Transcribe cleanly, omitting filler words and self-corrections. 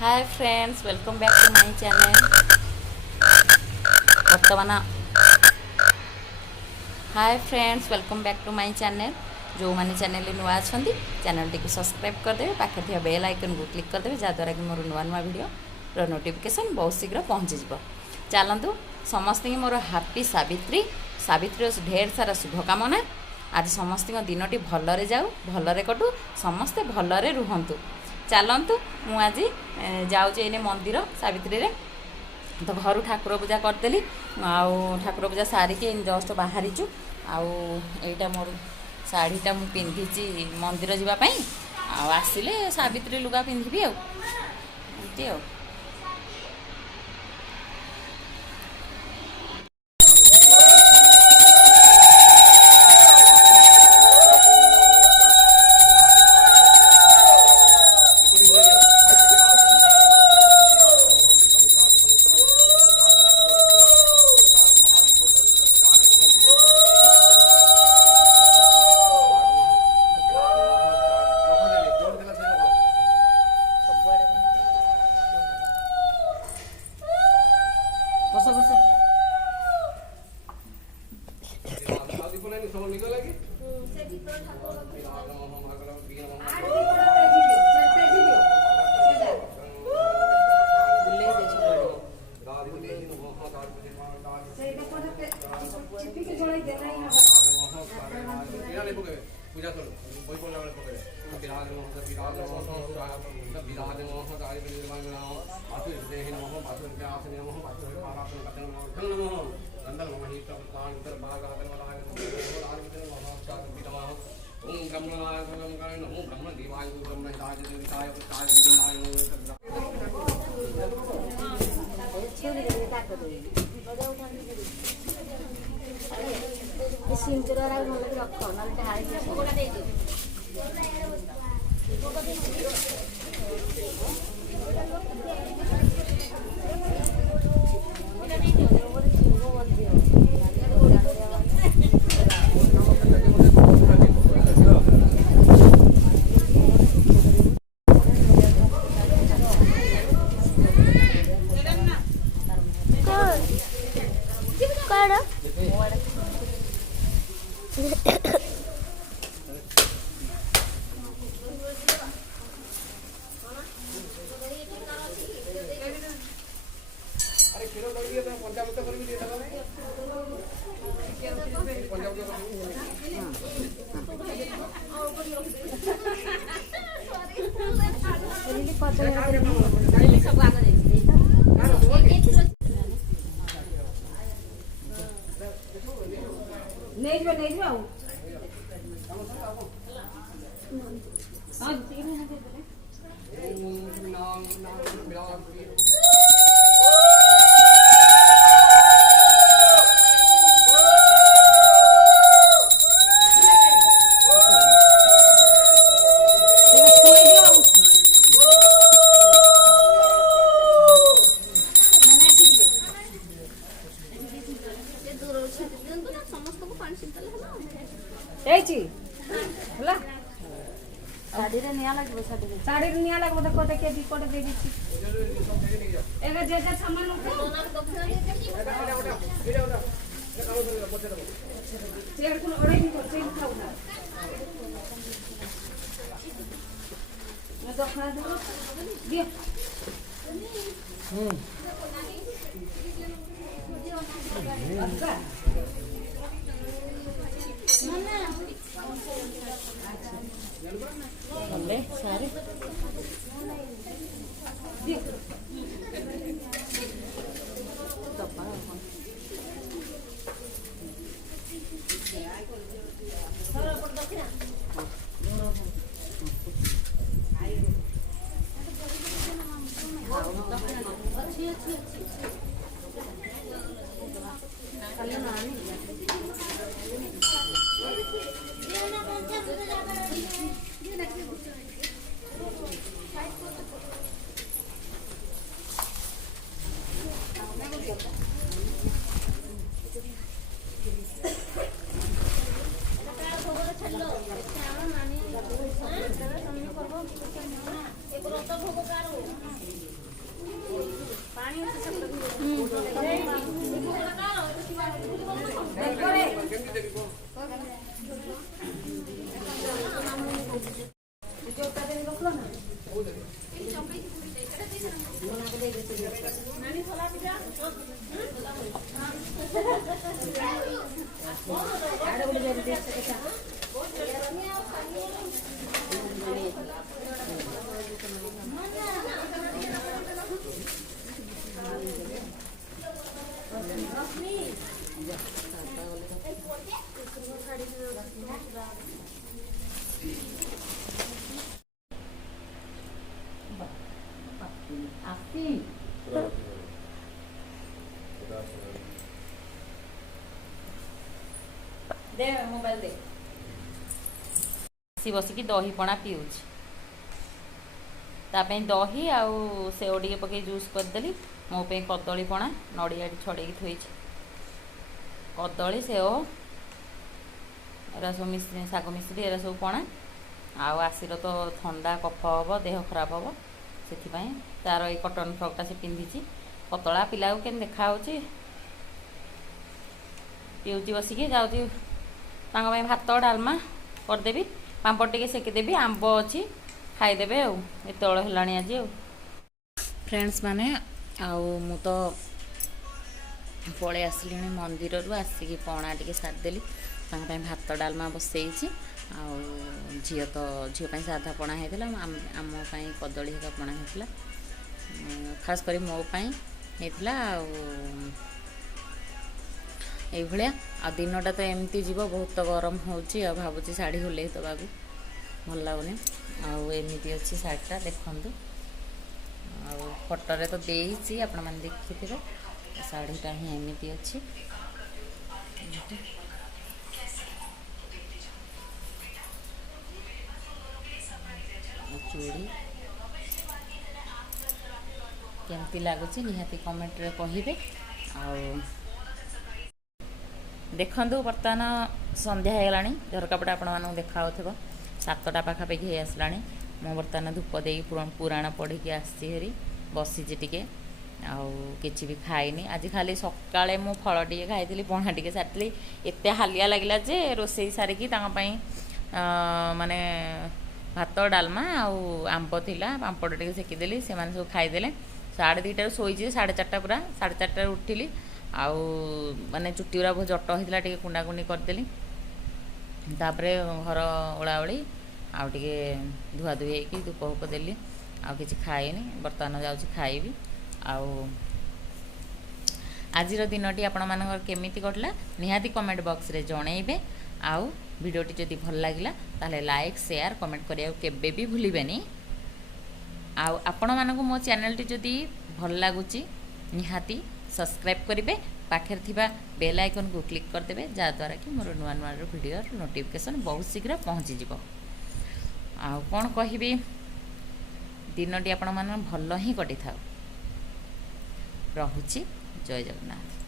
Hi friends welcome back to my channel. बर्तमान hi friends welcome back to my channel. जो मैंने channel नुआ अच्छा चैनल टी सब्सक्राइब करदे पाखे थे बेल आइकन को क्लिक करदे जहाँद्वारा कि मोर नुआ नुआ वीडियो नोटिफिकेशन बहुत शीघ्र पहुँची। चलतु समस्त मोर हैप्पी सावित्री सावित्री ढेर सारा शुभकामना। आज समस्त दिनटी भलरे जाऊ भलरे कटू समस्ते भलरे रुहतु। चलतु मुझे जाऊँ एने मंदिर सावित्री रे तो घर ठाकुर पूजा करदेली आउ ठाकुर पूजा सारिकी जस्ट बाहरी आईटा मोर शाढ़ीटा मु पिंधि मंदिर जावाई आसिले सावित्री लुगा पिंधि आमती आ। पूजा करो कोई बोलना वाले पकड़े विराज नमः विराज नमः विराज नमः गाय निर्माण नमः आसु देहि नमः आसु व्यास नमः आसु पारासु कथन नमः नंदन नमः ही प्रतान उतर भाग आदर वाला राज वितन नमः सात वितमा ओम ब्रह्मणाय ब्रह्मकाय नमो ब्रह्म देवाय ब्रह्म राज देवताय प्रताय विदनाय सिंचरा भल रख साड़ी रे निया लागबो साड़ी रे निया लागबो देखो देखे दीपट दे दिछि एगा जे जे सामान उठे चेयर को ओडे नि करछे खाऊ ना मैं तो खा दो दियो अच्छा हमले सारे एक व्रत भोग दे मोबाइल दे सी बसिकी दही पणा पीऊँ ताप दही आउ सेव टे पकई जूस करदेली मो पे कदली पणा नड़िया छड़े थोई कदली सेव एरा सब मिश्री शाग मिश्री एरा सब पणा आउ आसीर तो ठंडा कफ हम देह खराब हम से तार ये कटन फ्रकटा से पिंधि पतला पिला को केन देखा पीऊँ बसिकी जाऊँगी भात डालमा करदेवी पांपड़ टे सेकीदेवी आंब अच्छी खाईदेवे आल है आज फ्रेंड्स माने मु तो पलि आसली मंदिर रू आसिकी पणा टे सारदेली भात डालमा बसई झी तो झीपाई साधा पणा होता आम कदली हेका पणा होता खास कर मोपाई होता ये दिनटा तो एमती जीव बहुत गरम हो भावुँ शाढ़ी होले दबा भल लगुनि आमती अच्छी शाढ़ीटा देखु फोटो तो देती आपण मैंने देखी थे शाढ़ीटा ही एमती अच्छी चूड़ी केमती लगुच निहाती कमेंट रे कहिबे देखु बर्तमान संध्या होगलानी झरकापटा आपण मानक देखा 7टा पाखापाखि आसला मो बर्तमान धूप दे पुराण पढ़ी आसी बसीची टिके किसी भी खाइनी आज खाली सकाଳେ मु फल टे खाई पणा टे सारी एत हालिया लगे जे रोसई सारिकी माने भात डालमा आंब थिला पांपड़ टे सेकीदेली से सब खाईदे 2:30 शोची 4:30 पूरा 4:30 उठिली माने चुट्टी गुरा बहुत जट होता टे कुंडाकुंडी करदेली तापरे घर ओलाओली आउे धुआधुई होगी धूप फूप देली कि खाइनी बर्तमान जाऊँ खाइबी आज दिनटी आपण मानकर केमिति कटला निहाती कमेंट बॉक्स रे जणेबे वीडियोटी जदि भल लगिला ताले लाइक शेयर कमेंट करिया केबे भी भूलिबेनी आपण मानक मो चैनल टी जदि भल लागुची निहाती सब्सक्राइब करेंगे पाखे थिबा बेल आइकन को क्लिक करदेवे जहाँद्वारा कि मोर नुआ नुआ वीडियो नोटिफिकेशन बहुत शीघ्र पहुँची जीवो कौन कहबी दिनटी आपण मान भल ही कटि था रहुची जय जगन्नाथ।